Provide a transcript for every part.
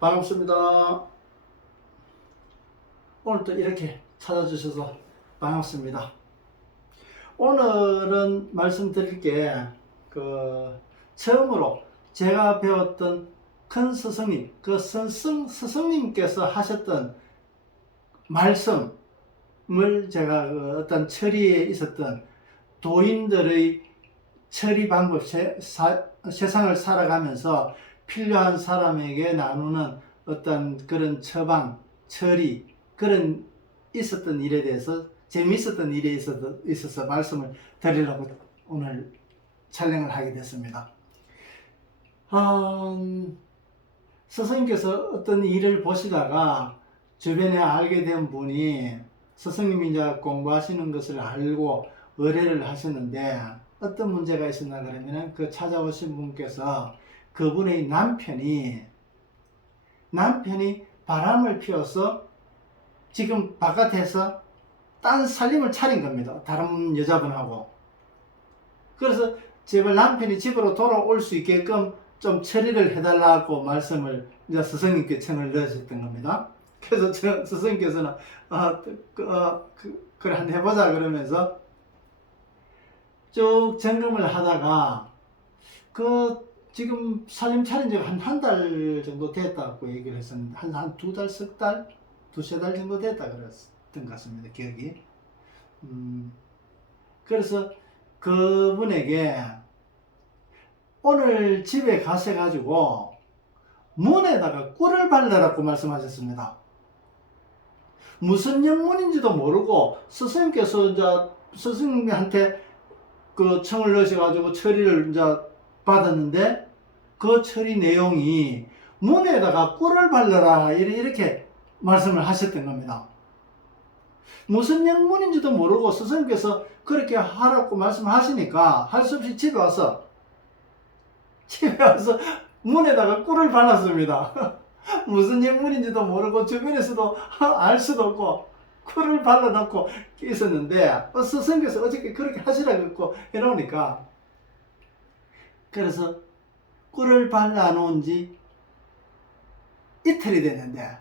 반갑습니다. 오늘 또 이렇게 찾아주셔서 반갑습니다. 오늘은 말씀드릴 게 처음으로 제가 배웠던 큰 스승님, 스승님께서 하셨던 말씀을 제가 어떤 처리에 있었던 도인들의 처리 방법, 세상을 살아가면서 필요한 사람에게 나누는 어떤 그런 처방, 처리, 그런 있었던 일에 대해서, 재미있었던 일에 있어서 말씀을 드리려고 오늘 촬영을 하게 됐습니다. 스승님께서 어떤 일을 보시다가 주변에 알게 된 분이 스승님이 이제 공부하시는 것을 알고 의뢰를 하셨는데, 어떤 문제가 있었나 그러면 그 찾아오신 분께서 그분의 남편이 바람을 피워서 지금 바깥에서 딴 살림을 차린 겁니다. 다른 여자분하고. 그래서 제발 남편이 집으로 돌아올 수 있게끔 좀 처리를 해달라고 말씀을 이제 스승님께 청을 넣으셨던 겁니다. 그래서 스승님께서는 그래 한번 해보자 그러면서 쭉 점검을 하다가 지금 살림 차린 지가 한 달 정도 됐다고 얘기를 했었는데, 한 두 달, 석 달, 두세 달 정도 됐다 그랬던 것 같습니다. 기억이. 그래서 그분에게 오늘 집에 가셔가지고 문에다가 꿀을 발라라고 말씀하셨습니다. 무슨 영문인지도 모르고 스승님께서 이제 스승님한테 그 청을 넣으셔가지고 처리를 이제 받았는데, 그 처리 내용이 문에다가 꿀을 발라라 이렇게 말씀을 하셨던 겁니다. 무슨 영문인지도 모르고 스승님께서 그렇게 하라고 말씀하시니까 할 수 없이 집에 와서 문에다가 꿀을 발랐습니다. 무슨 영문인지도 모르고 주변에서도 알 수도 없고 꿀을 발라놓고 있었는데, 스승님께서 어저께 그렇게 하시라고 해놓으니까, 그래서 꿀을 발라놓은 지 이틀이 됐는데,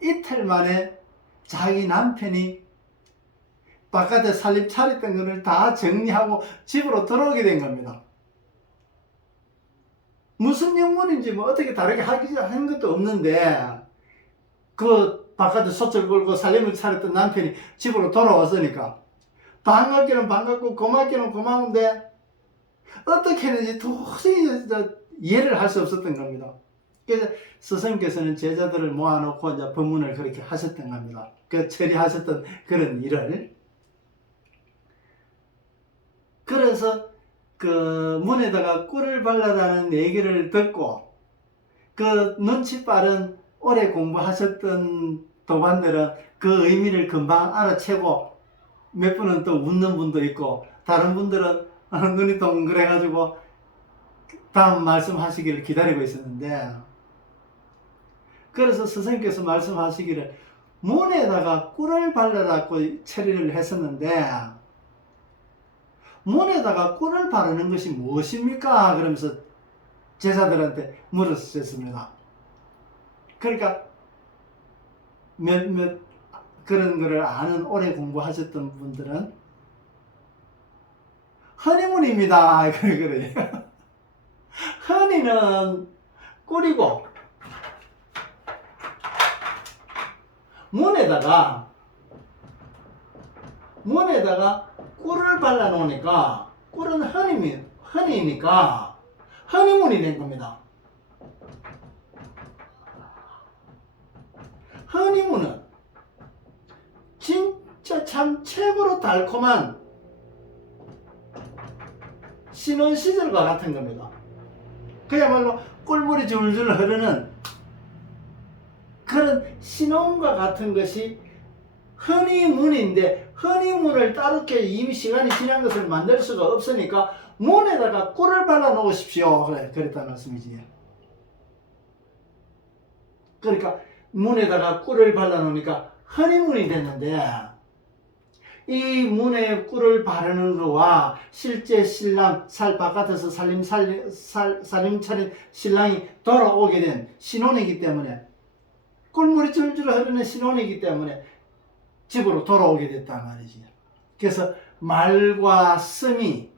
이틀 만에 자기 남편이 바깥에 살림 차렸던 것을 다 정리하고 집으로 들어오게 된 겁니다. 무슨 영문인지 뭐 어떻게 다르게 하는 것도 없는데, 그 바깥에 솥을 걸고 살림을 차렸던 남편이 집으로 돌아왔으니까 반갑기는 반갑고 고맙기는 고마운데 어떻게 했는지 도저히 이해를 할 수 없었던 겁니다. 그래서 스승님께서는 제자들을 모아놓고 이제 법문을 그렇게 하셨던 겁니다. 그 처리하셨던 그런 일을. 그래서 그 문에다가 꿀을 발라라는 얘기를 듣고, 그 눈치 빠른 오래 공부하셨던 도반들은 그 의미를 금방 알아채고, 몇 분은 또 웃는 분도 있고, 다른 분들은 눈이 동그래가지고 다음 말씀하시기를 기다리고 있었는데, 그래서 스승님께서 말씀하시기를 문에다가 꿀을 발라라고 처리를 했었는데, 문에다가 꿀을 바르는 것이 무엇입니까? 그러면서 제자들한테 물었습니다. 그러니까 몇몇 그런 거를 아는, 오래 공부하셨던 분들은 허니문입니다. 그래. 허니는 꿀이고, 문에다가 꿀을 발라 놓으니까, 꿀은 허니니까 허니문이 된 겁니다. 허니문은 진짜 참 최고로 달콤한 신혼 시절과 같은 겁니다. 그야말로 꿀물이 줄줄 흐르는 그런 신혼과 같은 것이 허니문인데, 허니문을 따롭게 이미 시간이 지난 것을 만들 수가 없으니까 문에다가 꿀을 발라 놓으십시오. 그랬다는 말씀이지. 그러니까 문에다가 꿀을 발라 놓으니까 허니문이 됐는데, 이 문에 꿀을 바르는 거와 실제 신랑 살 바깥에서 살림 차린 신랑이 돌아오게 된 신혼이기 때문에, 꿀물이 줄줄 흐르는 신혼이기 때문에 집으로 돌아오게 됐단 말이지. 그래서 말과 씀이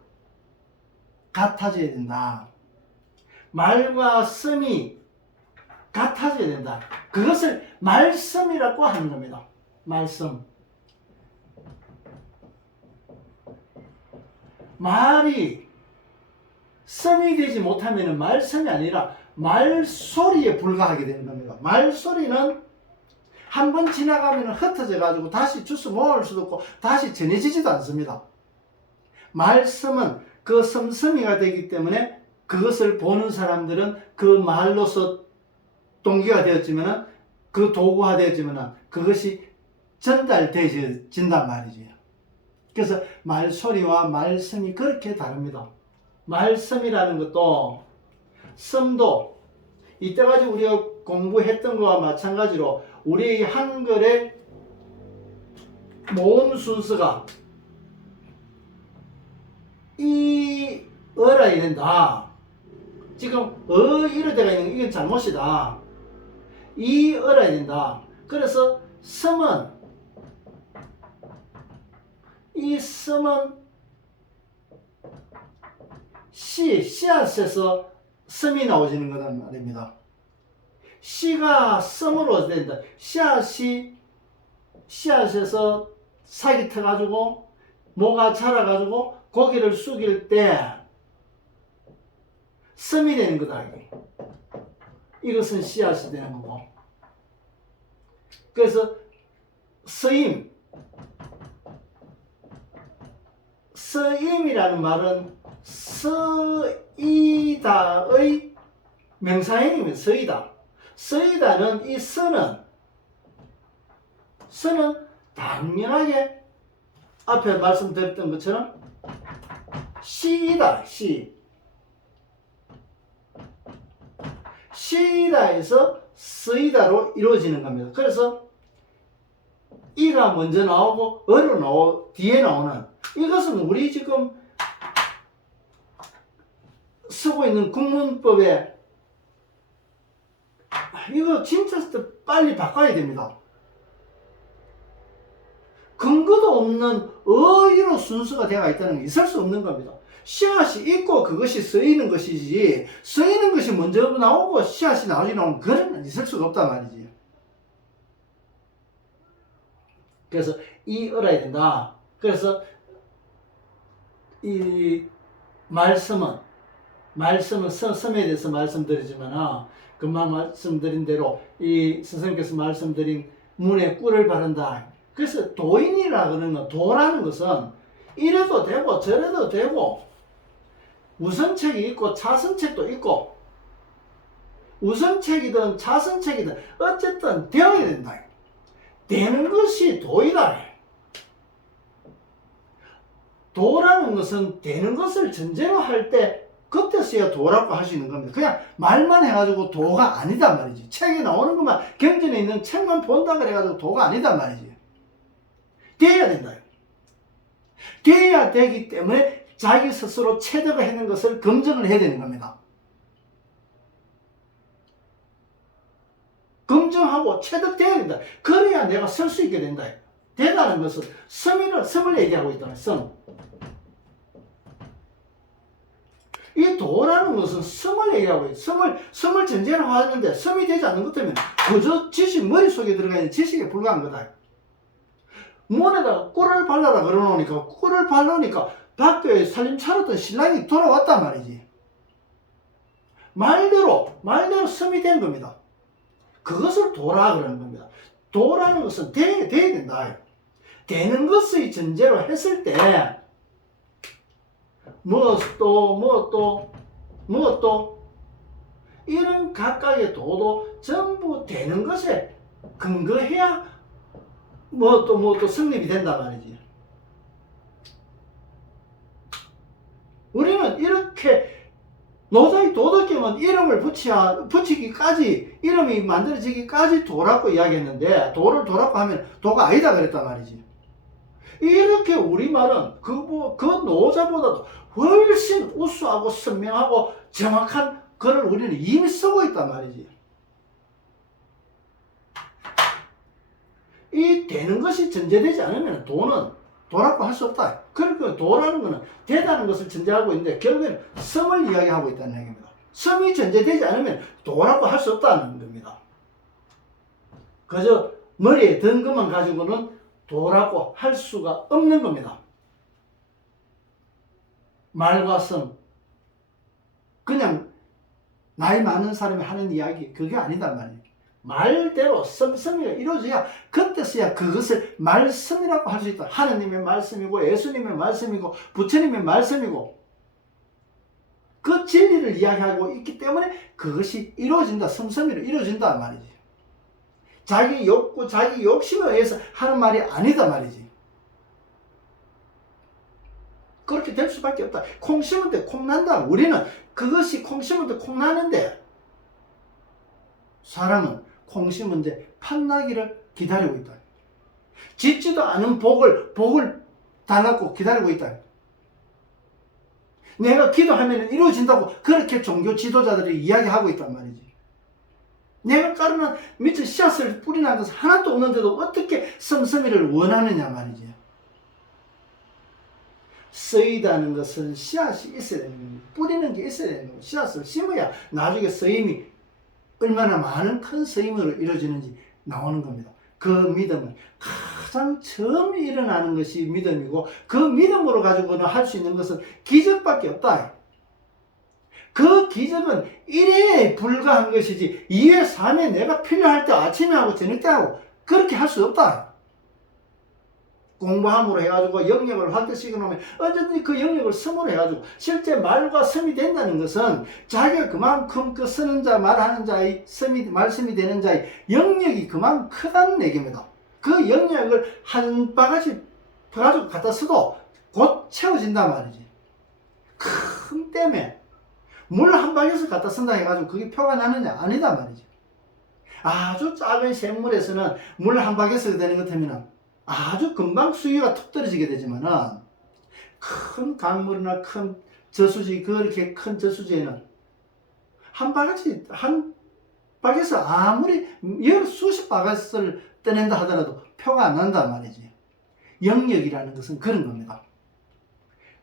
같아져야 된다. 말과 씀이 같아져야 된다. 그것을 말씀이라고 하는 겁니다. 말씀. 말이 씀이 되지 못하면 말씀이 아니라 말소리에 불과하게 되는 겁니다. 말소리는 한번 지나가면 흩어져 가지고 다시 주워 모을 수도 없고 다시 전해지지도 않습니다. 말씀은 그 씀씀이가 되기 때문에 그것을 보는 사람들은 그 말로서 동기가 되었지만, 그 도구화 되었지만 그것이 전달되어진단 말이지요. 그래서 말소리와 말씀이 그렇게 다릅니다. 말씀이라는 것도 씀도 이때까지 우리가 공부했던 것과 마찬가지로 우리 한글의 모음 순서가 이 어라야 된다. 지금 이로 되어 있는 이건 잘못이다. 이 어라야 된다. 그래서 이 씀은 씨앗에서 씀이 나오지는 거란 말입니다. 씨가 씀으로 된다. 씨앗에서 삭이 터가지고 모가 자라가지고 고기를 숙일 때 씀이 되는 거다. 이것은 씨앗이 되는 거고. 그래서 서임이라는 말은 서이다의 명사형이면 서이다. 서이다는 이 서는 당연하게 앞에 말씀드렸던 것처럼 시이다. 시이다에서 서이다로 이루어지는 겁니다. 그래서 이가 먼저 나오고 뒤에 나오는, 이것은 우리 지금 쓰고 있는 국문법에 이거 진짜 빨리 바꿔야 됩니다. 근거도 없는 어휘로 순서가 되어 있다는 게 있을 수 없는 겁니다. 씨앗이 있고 그것이 쓰이는 것이지, 쓰이는 것이 먼저 나오고 씨앗이 나오지 나오면 그런 있을 수가 없단 말이지. 그래서 이 알아야 된다. 그래서 이 말씀은 씀에 대해서 말씀드리지만, 금방 말씀드린 대로 이 선생님께서 말씀드린 문에 꿀을 바른다. 그래서 도인이라 그러는 건, 도라는 것은 이래도 되고 저래도 되고, 우선책이 있고 차선책도 있고, 우선책이든 차선책이든 어쨌든 되어야 된다. 되는 것이 도이다. 도라는 것은 되는 것을 전제로 할 때 그때서야 도라고 할 수 있는 겁니다. 그냥 말만 해가지고 도가 아니단 말이지. 책에 나오는 것만, 경전에 있는 책만 본다 그래가지고 도가 아니단 말이지. 돼야 된다. 돼야 되기 때문에 자기 스스로 체득을 해낸 것을 검증을 해야 되는 겁니다. 검증하고 체득돼야 된다. 그래야 내가 쓸 수 있게 된다. 되다는 것은 씀을 얘기하고 있다. 씀. 이 도라는 것은 씀을 얘기하고 있어요. 씀을 전제로 하는데 씀이 되지 않는 것 때문에 그저 지식, 머릿속에 들어가 있는 지식에 불과한 거다. 문에다가 꿀을 발라라 그러놓으니까, 꿀을 바르니까 밖에 살림 차렸던 신랑이 돌아왔단 말이지. 말대로 씀이 된 겁니다. 그것을 도라 그러는 겁니다. 도라는 것은 돼야 된다. 되는 것의 전제로 했을 때 무엇도 이런 각각의 도도 전부 되는 것에 근거해야 무엇도 성립이 된단 말이지. 우리는 이렇게 노자의 도덕경은 이름을 붙이기까지, 이름이 만들어지기까지 도라고 이야기했는데, 도를 도라고 하면 도가 아니다 그랬단 말이지. 이렇게 우리말은 그 노자보다도 훨씬 우수하고 선명하고 정확한 글을 우리는 이미 쓰고 있단 말이지. 이 되는 것이 전제되지 않으면 도라고 할 수 없다. 그러니까 도라는 것은 되다는 것을 전제하고 있는데 결국에는 섬을 이야기하고 있다는 얘기입니다. 섬이 전제되지 않으면 도라고 할 수 없다는 겁니다. 그저 머리에 든 것만 가지고는 도라고 할 수가 없는 겁니다. 말과 섬, 그냥 나이 많은 사람이 하는 이야기, 그게 아니단 말이에요. 말대로 섬이가 이루어져야 그때서야 그것을 말씀이라고 할 수 있다. 하느님의 말씀이고 예수님의 말씀이고 부처님의 말씀이고 그 진리를 이야기하고 있기 때문에 그것이 이루어진다. 섬으로 이루어진다 말이지. 자기 욕구, 자기 욕심에 의해서 하는 말이 아니다 말이지. 그렇게 될 수밖에 없다. 콩 심을 때 콩 난다. 우리는 그것이 콩 심을 때 콩 나는데 사람은 콩 심은 데 팥나기를 기다리고 있다. 짓지도 않은 복을 달라고 기다리고 있다. 내가 기도하면 이루어진다고 그렇게 종교 지도자들이 이야기하고 있단 말이지. 내가 까르는 밑에 씨앗을 뿌리는 것은 하나도 없는데도 어떻게 섬섬이를 원하느냐 말이지. 쓰이다는 것은 씨앗이 있어야 되는 겁니다. 뿌리는 게 있어야 되는 겁니다. 씨앗을 심어야 나중에 쓰임이 얼마나 많은 큰 쓰임으로 이루어지는지 나오는 겁니다. 그 믿음은 가장 처음 일어나는 것이 믿음이고 그 믿음으로 가지고는 할 수 있는 것은 기적밖에 없다. 그 기적은 1회에 불과한 것이지 2회, 3회 내가 필요할 때 아침에 하고 저녁 때 하고 그렇게 할 수 없다. 공부함으로 해가지고 영역을 확대시켜 놓으면 어쨌든 그 영역을 섬으로 해가지고 실제 말과 섬이 된다는 것은 자기가 그만큼 그 쓰는 자, 말하는 자의 말씀이 되는 자의 영역이 그만큼 크다는 얘기입니다. 그 영역을 한 바가지 가지고 갖다 써도 곧 채워진단 말이지. 큰 댐에 물 한 바가지 갖다 쓴다 해가지고 그게 표가 나느냐? 아니다 말이지. 아주 작은 샘물에서는 물 한 바가지가 되는 것 같으면 아주 금방 수위가 툭 떨어지게 되지만은 큰 강물이나 큰 저수지, 그렇게 큰 저수지에는 한 바가지에서 아무리 수십 바가지를 떠낸다 하더라도 표가 안 난단 말이지. 영역이라는 것은 그런 겁니다.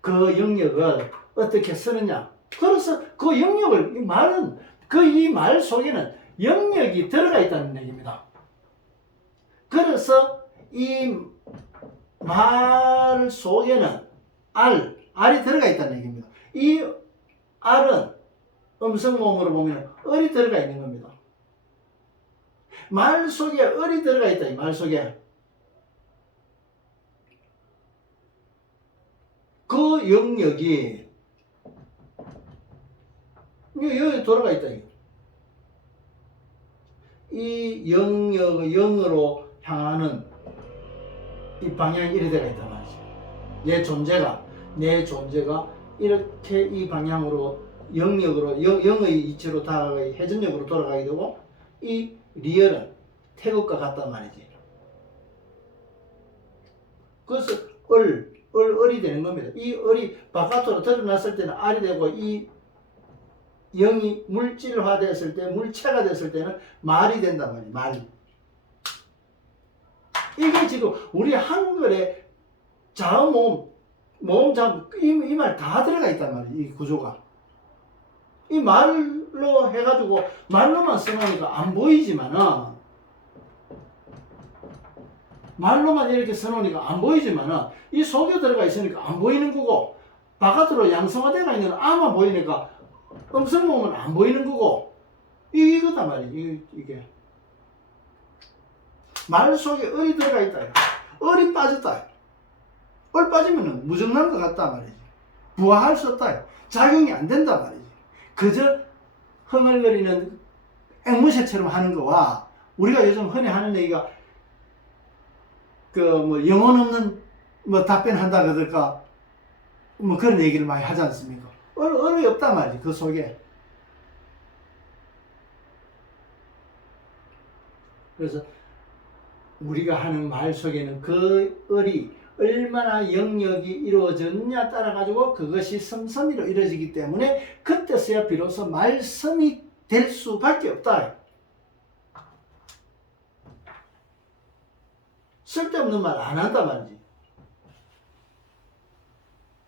그 영역을 어떻게 쓰느냐. 그래서 그 영역을, 이 말 속에는 영역이 들어가 있다는 얘기입니다. 그래서 이 말 속에는 알이 들어가 있다는 얘기입니다. 이 알은 음성모음으로 보면 을이 들어가 있는 겁니다. 말 속에 을이 들어가 있다. 이 말 속에 그 영역이 여기 돌아가 있다. 이 영역의 영으로 향하는 이 방향이 이래 되어 있단 말이지. 내 존재가 이렇게 이 방향으로 영역으로 영의 이치로 다가가기, 회전력으로 돌아가게 되고 이 리얼은 태극과 같단 말이지. 그래서 을이 되는 겁니다. 이 을이 바깥으로 드러났을 때는 알이 되고 이 영이 물질화 됐을 때, 물체가 됐을 때는 말이 된단 말이에요. 말. 이게 지금 우리 한글에 자음, 모음, 자음, 이 말 다 들어가 있단 말이에요. 이 구조가. 이 말로 해가지고 말로만 써놓으니까 안 보이지만은, 말로만 이렇게 써놓으니까 안 보이지만은 이 속에 들어가 있으니까 안 보이는 거고, 바깥으로 양성화되어 있는 아만 보이니까 음성모음은 안 보이는 거고, 이거단 말이에요. 이게. 말 속에 을이 들어가 있다. 을이 빠졌다. 을 빠지면 무정난 것 같다 말이지. 부화할 수 없다. 작용이 안 된다 말이지. 그저 흥얼거리는 앵무새처럼 하는 거와 우리가 요즘 흔히 하는 얘기가 영혼 없는 답변한다 그럴까 그런 얘기를 많이 하지 않습니까? 을이 없단 말이지. 그 속에. 그래서 우리가 하는 말 속에는 그 을이 얼마나 영역이 이루어졌냐 따라 가지고 그것이 성삼위로 이루어지기 때문에 그때서야 비로소 말씀이 될 수밖에 없다. 쓸데없는 말 안 한단 말이지.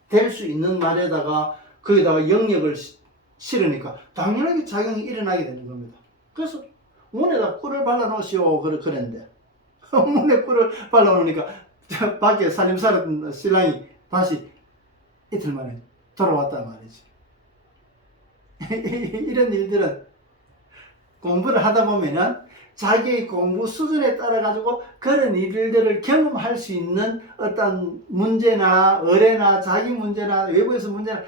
될 수 있는 말에다가 거기다가 영역을 실으니까 당연하게 작용이 일어나게 되는 겁니다. 그래서 문에다 꿀을 발라놓으시오 그랬는데 문에 꿀을 발라놓으니까 밖에 살림살았던 신랑이 다시 이틀 만에 돌아왔단 말이지. 이런 일들은 공부를 하다 보면은 자기의 공부 수준에 따라 가지고 그런 일들을 경험할 수 있는 어떤 문제나 의뢰나 자기 문제나 외부에서 문제나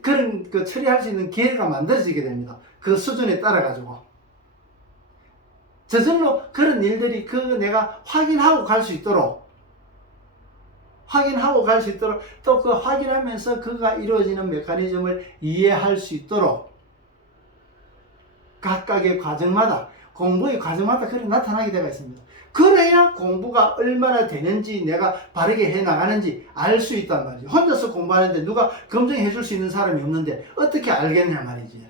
그런 그 처리할 수 있는 기회가 만들어지게 됩니다. 그 수준에 따라 가지고 저절로 그런 일들이 내가 확인하고 갈 수 있도록 또 그 확인하면서 그가 이루어지는 메커니즘을 이해할 수 있도록 각각의 과정마다 공부의 과정마다 그렇게 나타나게 되어 있습니다. 그래야 공부가 얼마나 되는지 내가 바르게 해나가는지 알 수 있단 말이죠. 혼자서 공부하는데 누가 검증해 줄 수 있는 사람이 없는데 어떻게 알겠냐 말이지.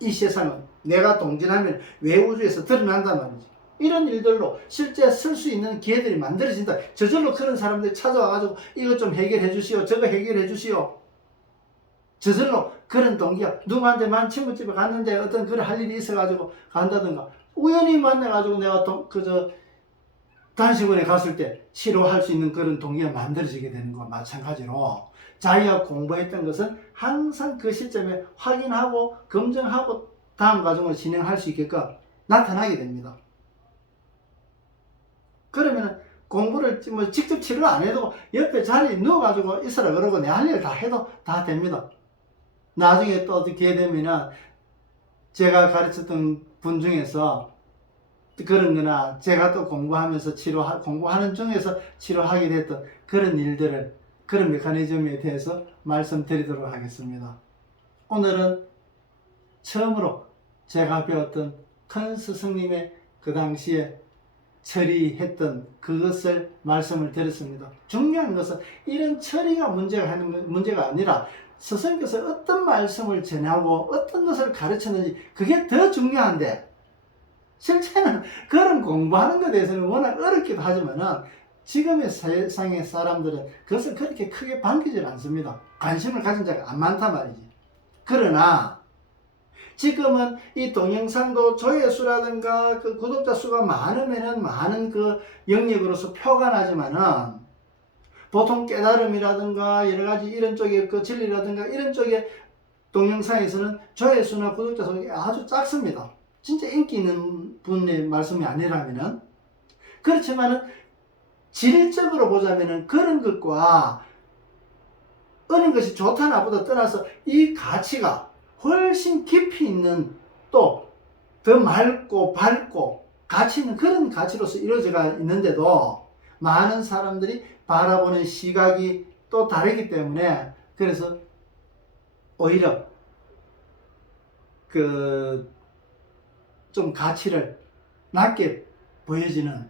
이 세상은 내가 동진하면 외우주에서 드러난단 말이지. 이런 일들로 실제 쓸 수 있는 기회들이 만들어진다. 저절로 그런 사람들이 찾아와가지고 이것 좀 해결해 주시오, 저거 해결해 주시오. 저절로 그런 동기가 누구한테만 친구집에 갔는데 어떤 그런 할 일이 있어가지고 간다든가 우연히 만나가지고 내가 단식원에 갔을 때 치료할 수 있는 그런 동기가 만들어지게 되는 것과 마찬가지로 자기가 공부했던 것은 항상 그 시점에 확인하고 검증하고 다음 과정을 진행할 수 있게끔 나타나게 됩니다. 그러면 공부를 뭐 직접 치료 안 해도 옆에 자리에 누워가지고 있으라 그러고 내 할 일 다 해도 다 됩니다. 나중에 또 어떻게 되면은 제가 가르쳤던 분 중에서 그런 거나 제가 또 공부하면서 공부하는 중에서 치료하게 됐던 그런 일들을 그런 메커니즘에 대해서 말씀드리도록 하겠습니다. 오늘은 처음으로 제가 배웠던 큰 스승님의 그 당시에 처리했던 그것을 말씀을 드렸습니다. 중요한 것은 이런 처리가 문제가 아니라 스승께서 어떤 말씀을 전하고 어떤 것을 가르쳤는지 그게 더 중요한데 실제는 그런 공부하는 것에 대해서는 워낙 어렵기도 하지만은 지금의 세상의 사람들은 그것을 그렇게 크게 반기질 않습니다. 관심을 가진 자가 안 많단 말이지. 그러나 지금은 이 동영상도 조회수라든가 그 구독자 수가 많으면은 많은 그 영역으로서 표가 나지만은 보통 깨달음이라든가 여러 가지 이런 쪽의 그 진리라든가 이런 쪽의 동영상에서는 조회수나 구독자 수가 아주 작습니다. 진짜 인기 있는 분의 말씀이 아니라면은. 그렇지만은 질적으로 보자면은 그런 것과 어느 것이 좋다 나쁘다 떠나서 이 가치가 훨씬 깊이 있는 또 더 맑고 밝고 가치 있는 그런 가치로서 이루어져가 있는데도 많은 사람들이 바라보는 시각이 또 다르기 때문에 그래서 오히려 좀 가치를 낮게 보여지는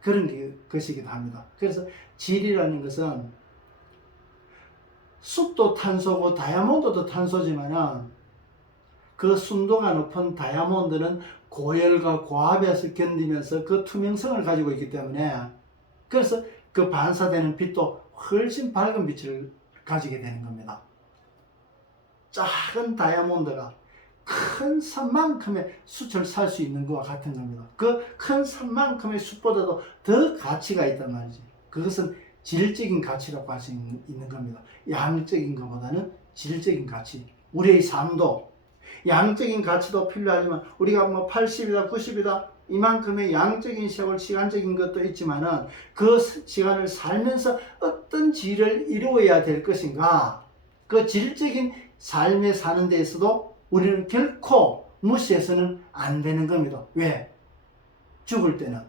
그런 것이기도 합니다. 그래서 질이라는 것은 숯도 탄소고 다이아몬드도 탄소지만은 그 순도가 높은 다이아몬드는 고열과 고압에서 견디면서 그 투명성을 가지고 있기 때문에 그래서 그 반사되는 빛도 훨씬 밝은 빛을 가지게 되는 겁니다. 작은 다이아몬드가 큰 산만큼의 숯을 살 수 있는 것과 같은 겁니다. 그 큰 산만큼의 숯보다도 더 가치가 있단 말이지. 그것은 질적인 가치라고 할 수 있는 겁니다. 양적인 것보다는 질적인 가치. 우리의 삶도 양적인 가치도 필요하지만 우리가 뭐 80이다 90이다 이만큼의 양적인 세월 시간적인 것도 있지만은 그 시간을 살면서 어떤 질을 이루어야 될 것인가 그 질적인 삶에 사는 데에서도 우리는 결코 무시해서는 안 되는 겁니다. 왜? 죽을 때는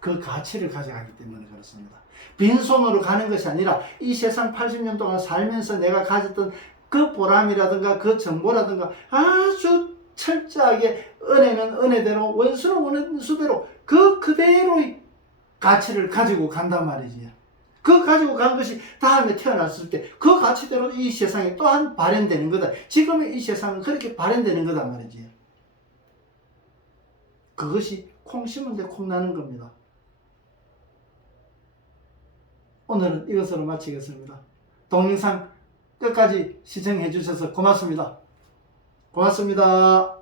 그 가치를 가져가기 때문에 그렇습니다. 빈손으로 가는 것이 아니라 이 세상 80년 동안 살면서 내가 가졌던 그 보람이라든가 그 정보라든가 아주 철저하게 은혜는 은혜대로 원수는 원수대로 그 그대로의 가치를 가지고 간단 말이지. 그거 가지고 간 것이 다음에 태어났을 때 그 가치대로 이 세상에 또한 발현되는 거다. 지금의 이 세상은 그렇게 발현되는 거단 말이지. 그것이 콩 심은 데 콩 나는 겁니다. 오늘은 이것으로 마치겠습니다. 동영상 끝까지 시청해 주셔서 고맙습니다. 고맙습니다.